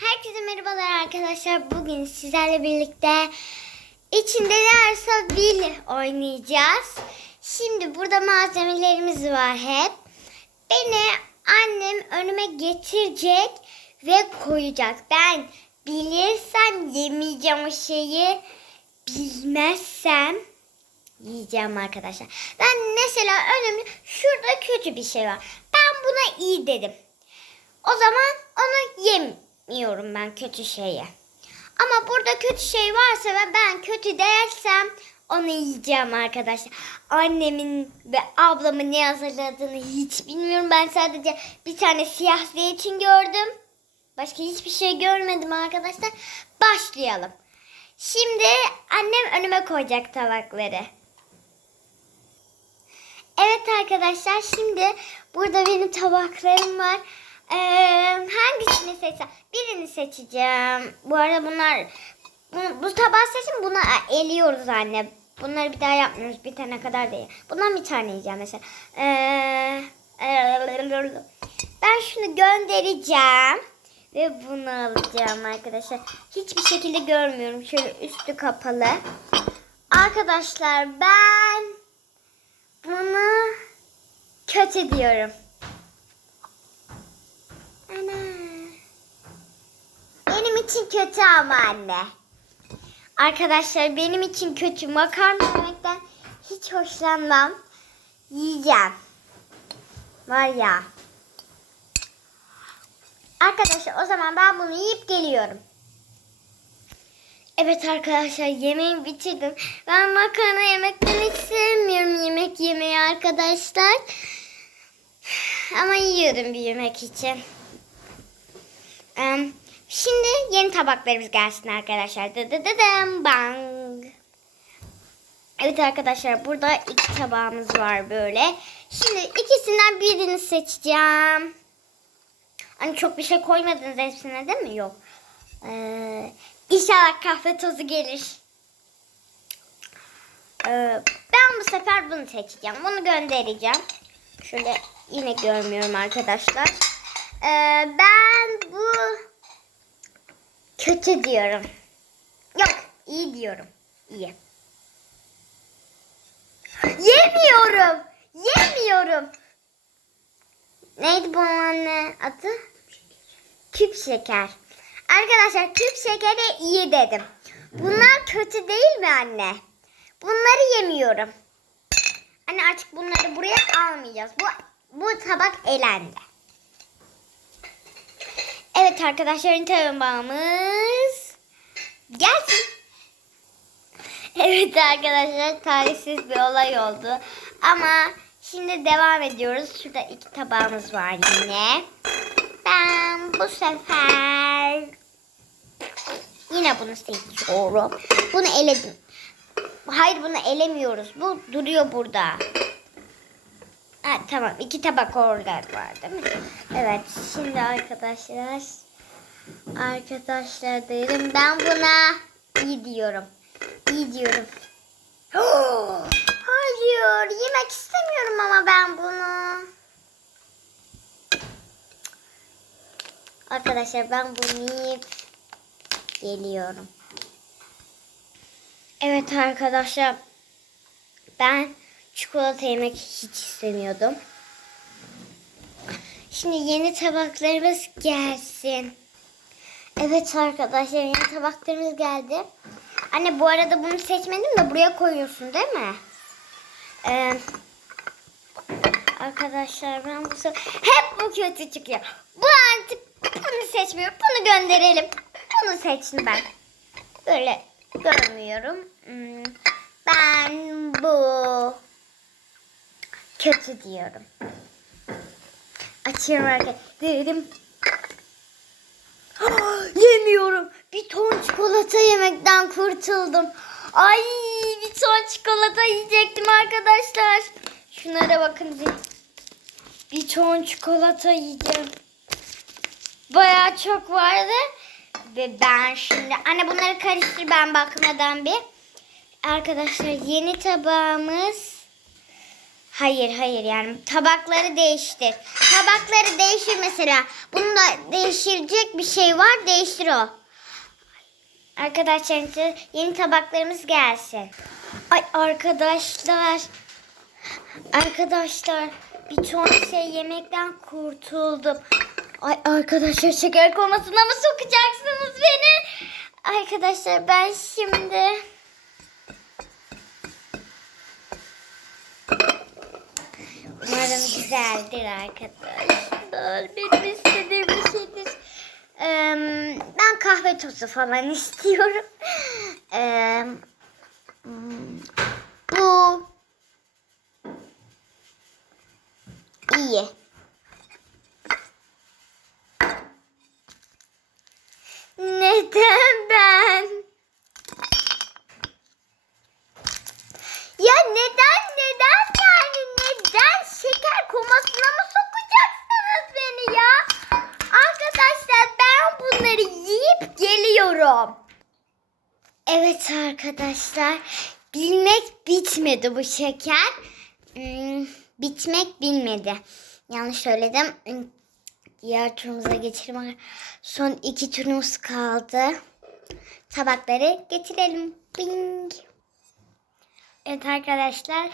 Herkese merhabalar arkadaşlar. Bugün sizlerle birlikte içinde ne varsa bil oynayacağız. Şimdi burada malzemelerimiz var hep. Beni annem önüme getirecek ve koyacak. Ben bilirsem yemeyeceğim o şeyi. Bilmezsem yiyeceğim arkadaşlar. Ben mesela önümde şurada kötü bir şey var. Ben buna iyi dedim. O zaman onu yemiyorum ben kötü şeyi. Ama burada kötü şey varsa ve ben kötü dersem onu yiyeceğim arkadaşlar. Annemin ve ablamın ne hazırladığını hiç bilmiyorum. Ben sadece bir tane siyah zeytin gördüm. Başka hiçbir şey görmedim arkadaşlar. Başlayalım. Şimdi annem önüme koyacak tabakları. Evet arkadaşlar şimdi burada benim tabaklarım var. Hangisini seçsem? Birini seçeceğim. Bu arada bunlar bu, bu tabağı seçin bunu eliyoruz anne. Bunları bir daha yapmıyoruz bitene kadar değil. Bundan bir tane yiyeceğim mesela. Ee, ben şunu göndereceğim. Ve bunu alacağım arkadaşlar. Hiçbir şekilde görmüyorum. Şöyle üstü kapalı. Arkadaşlar ben bunu kötü diyorum. Ana. Benim için kötü ama anne. Arkadaşlar benim için kötü makarna yemekten hiç hoşlanmam. Yiyeceğim. Var ya. Arkadaşlar o zaman ben bunu yiyip geliyorum. Evet arkadaşlar yemeği bitirdim. Ben makarna yemekten hiç sevmiyorum yemek yemeyi arkadaşlar. Ama yiyorum büyümek için. Em, Şimdi yeni tabaklarımız gelsin arkadaşlar. Dı dı bang. Evet arkadaşlar burada iki tabağımız var böyle. Şimdi ikisinden birini seçeceğim. Hani çok bir şey koymadınız hepsine değil mi? Yok. Ee, inşallah kahve tozu gelir. Ee, ben bu sefer bunu seçeceğim. Bunu göndereceğim. Şöyle yine görmüyorum arkadaşlar. Ee, ben bu kötü diyorum. Yok iyi diyorum. İyi. Yemiyorum. Yemiyorum. Neydi bu anne adı? Küp şeker. Arkadaşlar küp şekeri iyi dedim. Bunlar kötü değil mi anne? Bunları yemiyorum. Anne artık bunları buraya almayacağız. Bu bu tabak elendi. Evet arkadaşlar tabağımız gelsin. Evet arkadaşlar talihsiz bir olay oldu. Ama şimdi devam ediyoruz. Şurada iki tabağımız var yine. Ben bu sefer yine bunu seçiyorum. Bunu eledim. Hayır bunu elemiyoruz. Bu duruyor burada. Ha, tamam iki tabak orada var değil mi? Evet şimdi arkadaşlar arkadaşlar derim ben buna iyi diyorum. İyi diyorum. Hayır yemek istemiyorum ama ben bunu. Arkadaşlar ben bunu yiyip geliyorum. Evet arkadaşlar ben çikolata yemek hiç istemiyordum. Şimdi yeni tabaklarımız gelsin. Evet arkadaşlar yeni tabaklarımız geldi. Anne bu arada bunu seçmedim de buraya koyuyorsun değil mi? Ee, arkadaşlar ben bu hep bu kötü çıkıyor. Bu artık bunu seçmiyorum. Bunu gönderelim. Bunu seçtim ben. Böyle görmüyorum. Hmm, Ben bu kötü diyorum. Açıyorum arkadaşlar. Dedim. Yemiyorum. Bir ton çikolata yemekten kurtuldum. Ay bir ton çikolata yiyecektim arkadaşlar. Şunlara bakın. bir. Ton çikolata yiyeceğim. Bayağı çok vardı. Ve ben şimdi... Anne bunları karıştır ben bakmadan bir. Arkadaşlar yeni tabağımız Hayır hayır yani tabakları değiştir. Tabakları değiştir mesela. Bunda değiştirecek bir şey var değiştir o. Arkadaşlar yeni tabaklarımız gelsin. Ay arkadaşlar. Arkadaşlar bir ton şey yemekten kurtuldum. Ay arkadaşlar şeker komasına mı sokacaksınız beni? Arkadaşlar ben şimdi... Umarım güzeldir arkadaşlar. Benim istediğim bir şeydir. Ee, ben kahve tozu falan istiyorum. Ee, hmm, bu iyi. Neden ben? Ya neden neden yani neden şeker komasına mı sokacaksınız beni ya? Arkadaşlar ben bunları yiyip geliyorum. Evet arkadaşlar bilmek bitmedi bu şeker. Hmm, bitmek bilmedi. Yanlış söyledim. Hmm, Diğer turumuza geçelim. Son iki turumuz kaldı. Tabakları getirelim. Bing. Evet arkadaşlar.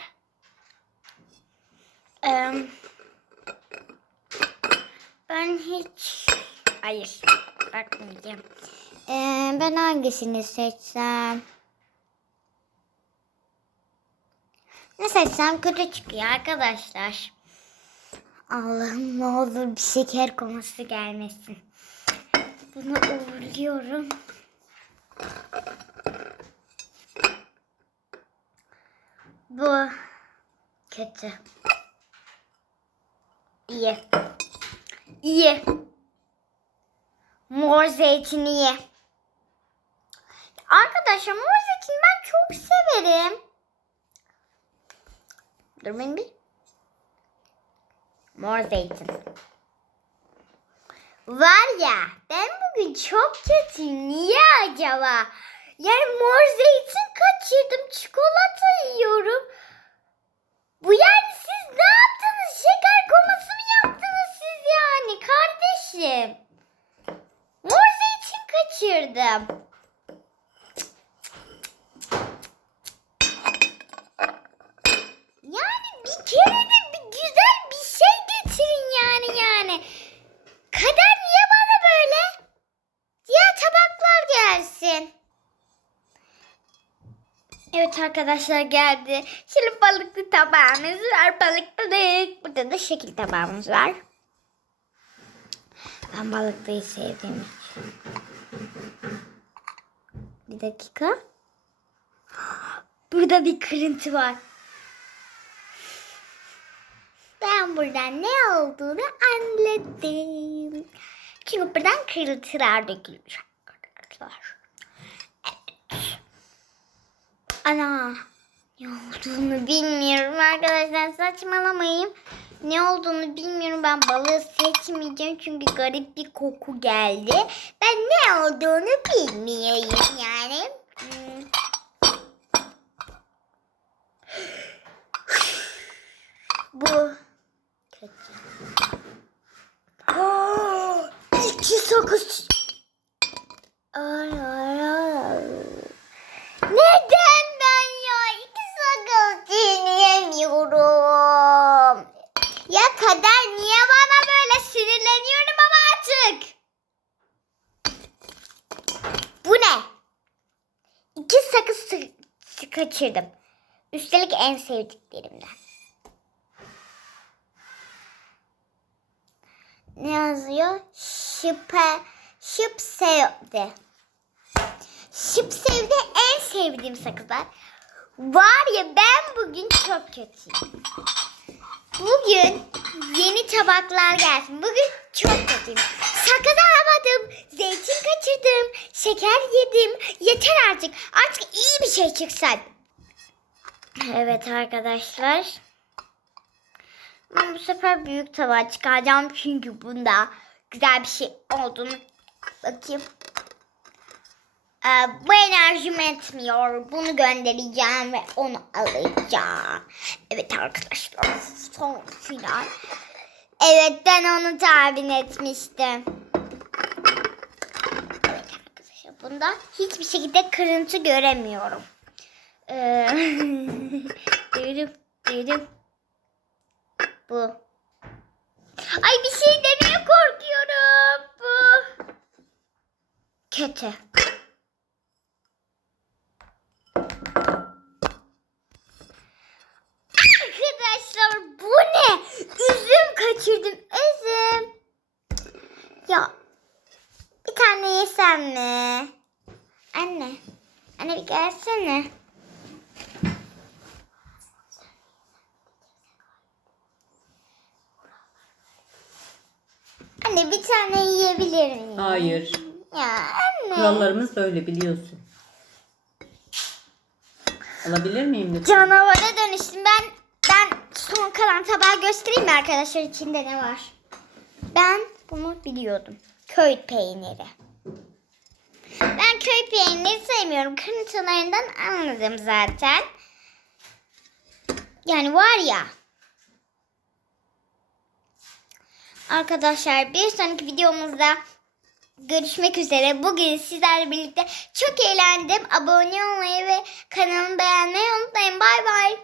Ben hiç... Hayır. Bakmayacağım. Eee, ben hangisini seçsem? Ne seçsem kötü çıkıyor arkadaşlar. Allah'ım ne olur bir şeker koması gelmesin. Bunu uğurluyorum. Bu kötü. İyi. İyi. Mor zeytini ye. Arkadaşlar mor zeytini ben çok severim. Durmayın bir. Mor zeytin. Var ya ben bugün çok kötüyüm. Niye acaba? Yani mor zeytin kaçırdım. Çikolata yiyorum. Bu yani siz ne yaptınız? Şeker koması mı yaptınız siz yani kardeşim? Mor zeytin kaçırdım. Yani bir kere de bir güzel bir şey getirin yani yani. Kader niye bana böyle? Diğer tabaklar gelsin. Evet arkadaşlar geldi. Şimdi balıklı tabağımız var. Balıklılık. Burada da şekil tabağımız var. Ben balıklıyı sevdiğim için. Bir dakika. Burada bir kırıntı var. Ben buradan ne olduğunu anladım. Çünkü buradan kırıntılar dökülmüş arkadaşlar. Evet. Ana ne olduğunu bilmiyorum arkadaşlar saçmalamayayım. Ne olduğunu bilmiyorum ben balığı seçmeyeceğim çünkü garip bir koku geldi. Ben ne olduğunu bilmiyorum yani. Hmm. Bu kötü. Ay. Neden ben ya iki sakız çiğneyemiyorum? Ya kader niye bana böyle sinirleniyorum ama artık? Bu ne? İki sakız kaçırdım. Üstelik en sevdiklerimden. Ne yazıyor? Şıpe, şıp sevdi. Şıp sevdi en sevdiğim sakızlar. Var ya ben bugün çok kötüyüm. Bugün yeni tabaklar gelsin. Bugün çok kötüyüm. Sakız alamadım. Zeytin kaçırdım. Şeker yedim. Yeter artık. Artık iyi bir şey çıksın. Evet arkadaşlar. Ben bu sefer büyük tabağa çıkaracağım çünkü bunda güzel bir şey olduğunu bakayım. Ee, bu enerjim etmiyor. Bunu göndereceğim ve onu alacağım. Evet arkadaşlar son final. Evet ben onu tahmin etmiştim. Evet arkadaşlar bunda hiçbir şekilde kırıntı göremiyorum. Ee, dedim, dedim. Bu. Ay bir şey demeye korkuyorum. Bu. Kötü. Arkadaşlar bu ne? Üzüm kaçırdım. Üzüm. Ya bir tane yesem mi? Anne. Anne bir gelsene. Anne bir tane yiyebilir miyim? Hayır. Ya anne. Kurallarımız böyle biliyorsun. Alabilir miyim lütfen? Canavara dönüştüm. Ben ben son kalan tabağı göstereyim mi arkadaşlar içinde ne var? Ben bunu biliyordum. Köy peyniri. Ben köy peyniri sevmiyorum. Kırıntılarından anladım zaten. Yani var ya. Arkadaşlar bir sonraki videomuzda görüşmek üzere. Bugün sizlerle birlikte çok eğlendim. Abone olmayı ve kanalımı beğenmeyi unutmayın. Bay bay.